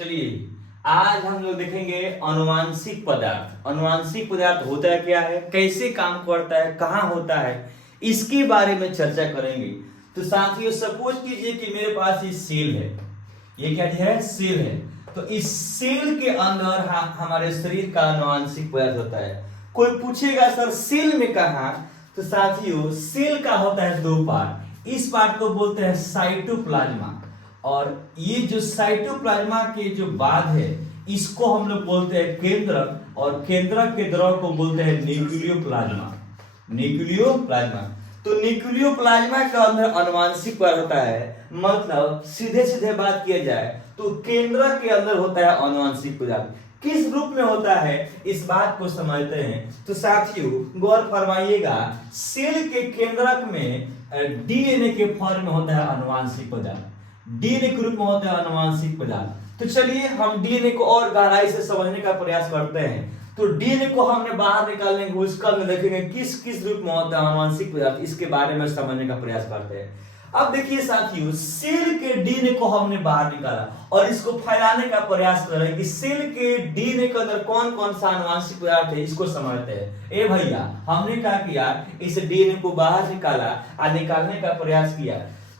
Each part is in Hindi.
चलिए आज हम लोग देखेंगे अनुवांशिक पदार्थ। अनुवांशिक पदार्थ होता है क्या है, कैसे काम करता है, कहाँ होता है, इसके बारे में चर्चा करेंगे। तो साथियों सपोज कीजिए कि मेरे पास ये सेल है, ये क्या है, सेल है। तो इस सेल के अंदर हमारे शरीर का अनुवांशिक पदार्थ होता है। कोई पूछेगा सर सेल में कहाँ, तो साथियों सेल का होता है दो पार्ट। इस पार्ट को बोलते हैं साइटोप्लाज्मा, और ये जो साइटोप्लाज्मा के जो बाद है इसको हम लोग बोलते हैं केंद्रक, और केंद्रक के द्रव को बोलते हैं न्यूक्लियोप्लाज्मा। न्यूक्लियोप्लाज्मा, तो न्यूक्लियोप्लाज्मा के अंदर अनुवांशिक पदार्थ होता है। मतलब सीधे सीधे बात किया जाए तो केंद्रक के अंदर होता है अनुवांशिक पदार्थ। किस रूप में होता है इस बात को समझते हैं। तो साथियों गौर फरमाइएगा, सेल के केंद्रक में डीएनए के फॉर्म में होता है अनुवांशिक पदार्थ। डीएनए के रूप में होता है अनुवांशिक पदार्थ। तो चलिए हम डीएनए को और गहराई से समझने का प्रयास करते हैं। तो डीएनए को हमने बाहर निकालने की कोशिश कर देखेंगे किस किस रूप में होता है अनुवांशिक पदार्थ, इसके बारे में समझने का प्रयास करते हैं। अब देखिए साथियों, सेल के डीएनए को हमने बाहर निकाला और इसको फैलाने का प्रयास कर रहे हैं कि सेल के डीएनए के अंदर कौन कौन सा अनुवांशिक पदार्थ है, इसको समझते हैं। ए भैया, हमने क्या किया, इस डीएनए को बाहर निकाला और निकालने का प्रयास किया।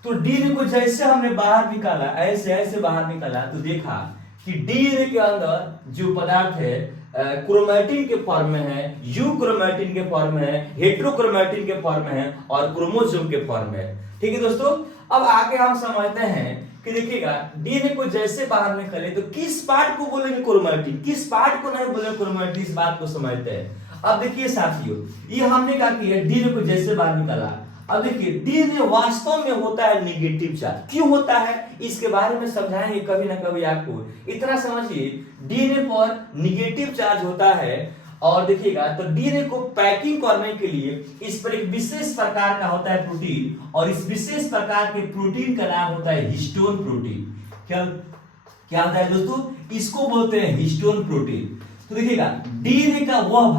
तो डीएनए को जैसे हमने बाहर निकाला, ऐसे ऐसे बाहर निकाला, तो देखा कि डीएनए के अंदर जो पदार्थ है क्रोमैटिन के फॉर्म में है, यूक्रोमैटिन के फॉर्म में है, हेट्रोक्रोमैटिन के फॉर्म में है और क्रोमोसोम के फॉर्म में है। ठीक है दोस्तों, अब आगे हम समझते हैं कि देखिएगा डीएनए को जैसे बाहर निकाले तो किस पार्ट को बोलेंगे क्रोमैटिन, किस पार्ट को नहीं बोलेंगे क्रोमैटिन, इस बात को समझते हैं। अब देखिए साथियों, ये हमने क्या किया, डीएनए को जैसे बाहर निकाला। अब देखिए डीएनए वास्तव में होता है निगेटिव चार्ज। क्यों होता है इसके बारे में समझाएंगे कभी ना कभी आपको। इतना समझिए, डीएनए पर निगेटिव चार्ज होता है। और देखिएगा तो डीएनए को पैकिंग करने के लिए इस पर एक विशेष प्रकार का होता है प्रोटीन, और इस विशेष प्रकार के प्रोटीन का नाम होता है हिस्टोन प्रोटीन। क्या क्या होता है दोस्तों, इसको बोलते हैं हिस्टोन प्रोटीन। तो देखिएगा डीएनए का वह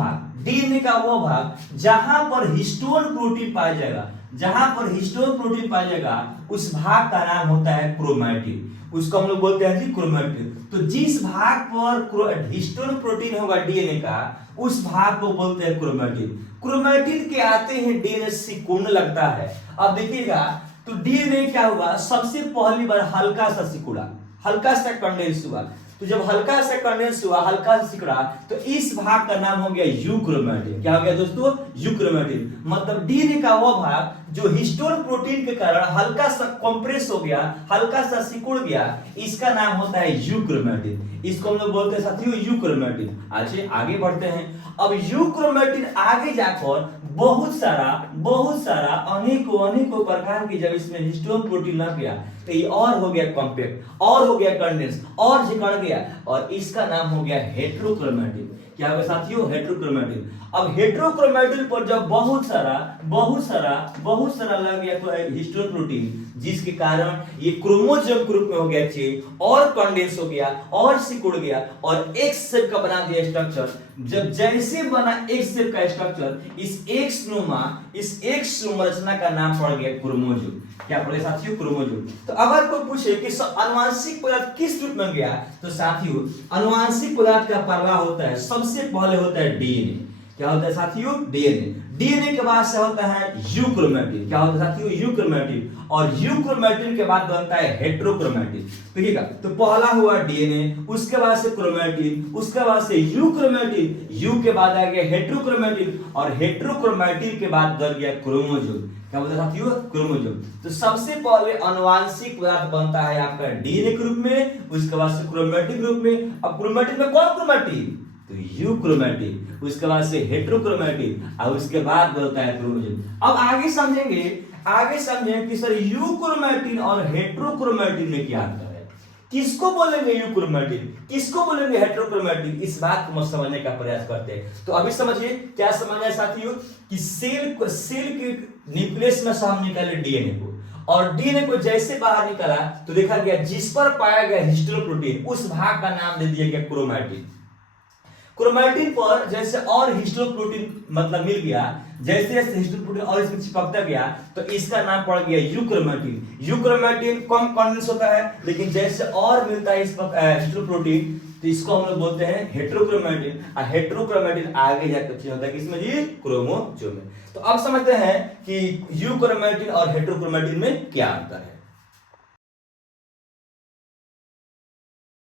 भाग जहां पर हिस्टोन प्रोटीन पाया जाएगा, जहां पर हिस्टोन प्रोटीन पाया जाएगा उस भाग का नाम होता है क्रोमैटिन। उसको हम लोग बोलते हैं जी क्रोमैटिन। तो जिस भाग पर हिस्टोन प्रोटीन होगा डीएनए का, उस भाग को बोलते हैं क्रोमैटिन। क्रोमैटिन के आते हैं डीएनए सिकुड़ने लगता है। अब देखिएगा तो डीएनए क्या हुआ, सबसे पहली बार हल्का सा सिकुड़ा, हल्का सा कंडेंस हुआ। तो जब हल्का सा कंडेंस हुआ, हल्का सा सिकुड़ा, तो इस भाग का नाम हो गया यूक्रोमैटिन। क्या हो गया दोस्तों, यूक्रोमैटिन। मतलब डीएनए का वो भाग जो हिस्टोन प्रोटीन के कारण हल्का सा कंप्रेस हो गया, हल्का सा सिकुड़ गया, इसका नाम होता है यूक्रोमैटिन। इसको हम लोग बोलते हैं साथियों यूक्रोमैटिन। अच्छा आगे बढ़ते हैं। अब यूक्रोमैटिन आगे जाकर बहुत सारा अनेकों प्रकार के जब इसमें हिस्टोन प्रोटीन लग गया तो ये और हो गया कॉम्पैक्ट, और हो गया कंडेंस, और सिकुड़ गया, और इसका नाम हो गया हेट्रोक्रोमैटिन। क्या होगा साथियों, हेट्रोक्रोमैटिन। अब हेट्रोक्रोमैटिन पर जब बहुत सारा लग गया तो हिस्टोन प्रोटीन, जिसके कारण ये क्रोमोसोम ग्रुप में हो गया चेंज, और कंडेंस हो गया, और सिकुड़ गया, और एक्स शेप का बना दिया स्ट्रक्चर। जब जैसे बना एक्स शेप का स्ट्रक्चर, इस एक्स संरचना का नाम पड़ गया क्रोमोसोम। क्या पड़े साथियों, क्रोमोसोम। तो अगर कोई पूछे कि अनुवांशिक पदार्थ किस रूप में गया, तो साथियों अनुवांशिक पदार्थ का पहला होता है, सबसे पहले होता है डीएनए। क्या होता है साथियों, डीएनए। डीएनए के बाद से होता है यूक्रोमैटिन। क्या होता है साथियों, यूक्रोमैटिन। और यूक्रोमैटिन के बाद बनता है हेट्रोक्रोमैटिन। देखिएगा तो पहला हुआ डीएनए, उसके बाद से क्रोमैटिन, उसके बाद से यूक्रोमैटिन, यू के बाद आ गया हेट्रोक्रोमैटिन, और हेट्रोक्रोमैटिन के बाद बढ़ गया क्रोमोसोम। क्या बोलते हैं साथियों, क्रोमोसोम। तो सबसे पहले अनुवांशिक पदार्थ बनता है आपका डीएनए के रूप में, उसके बाद से क्रोमैटिन रूप में। अब क्रोमैटिन में कौन क्रोमैटिन, तो यूक्रोमैटिन, उसके बाद से हेट्रोक्रोमैटिन, और उसके बाद बनता है क्रोमोसोम। अब आगे समझेंगे कि सर यूक्रोमैटिन और हेट्रोक्रोमैटिन में क्या अंतर है, किसको बोलेंगे यूक्रोमैटिन, किसको बोलेंगे हेट्रोक्रोमैटिन, इस बात को समझने का प्रयास करते हैं। तो अभी समझिए क्या समझना है साथियों, कि सेल के न्यूक्लियस में से हम निकाले डीएनए को, और डीएनए को जैसे बाहर निकाला तो देखा गया जिस पर पाया गया हिस्टोन प्रोटीन, उस भाग का नाम दे दिया गया क्रोमैटिन। क्रोमैटिन पर जैसे और हिस्टोप्रोटीन मतलब मिल गया, जैसे जैसे हिस्टोप्रोटीन और इसमें चिपकता गया तो इसका नाम पड़ गया यूक्रोमैटिन। यूक्रोमैटिन कम कंडेंस होता है, लेकिन जैसे और मिलता है इस हिस्टोप्रोटीन तो इसको हम लोग बोलते हैं हेट्रोक्रोमैटिन। और हेट्रोक्रोमैटिन आगे जाकर चेंज होता है किसमें जी? क्रोमोसोम में। तो अब समझते हैं कि यूक्रोमैटिन और हेट्रोक्रोमैटिन में क्या अंतर है।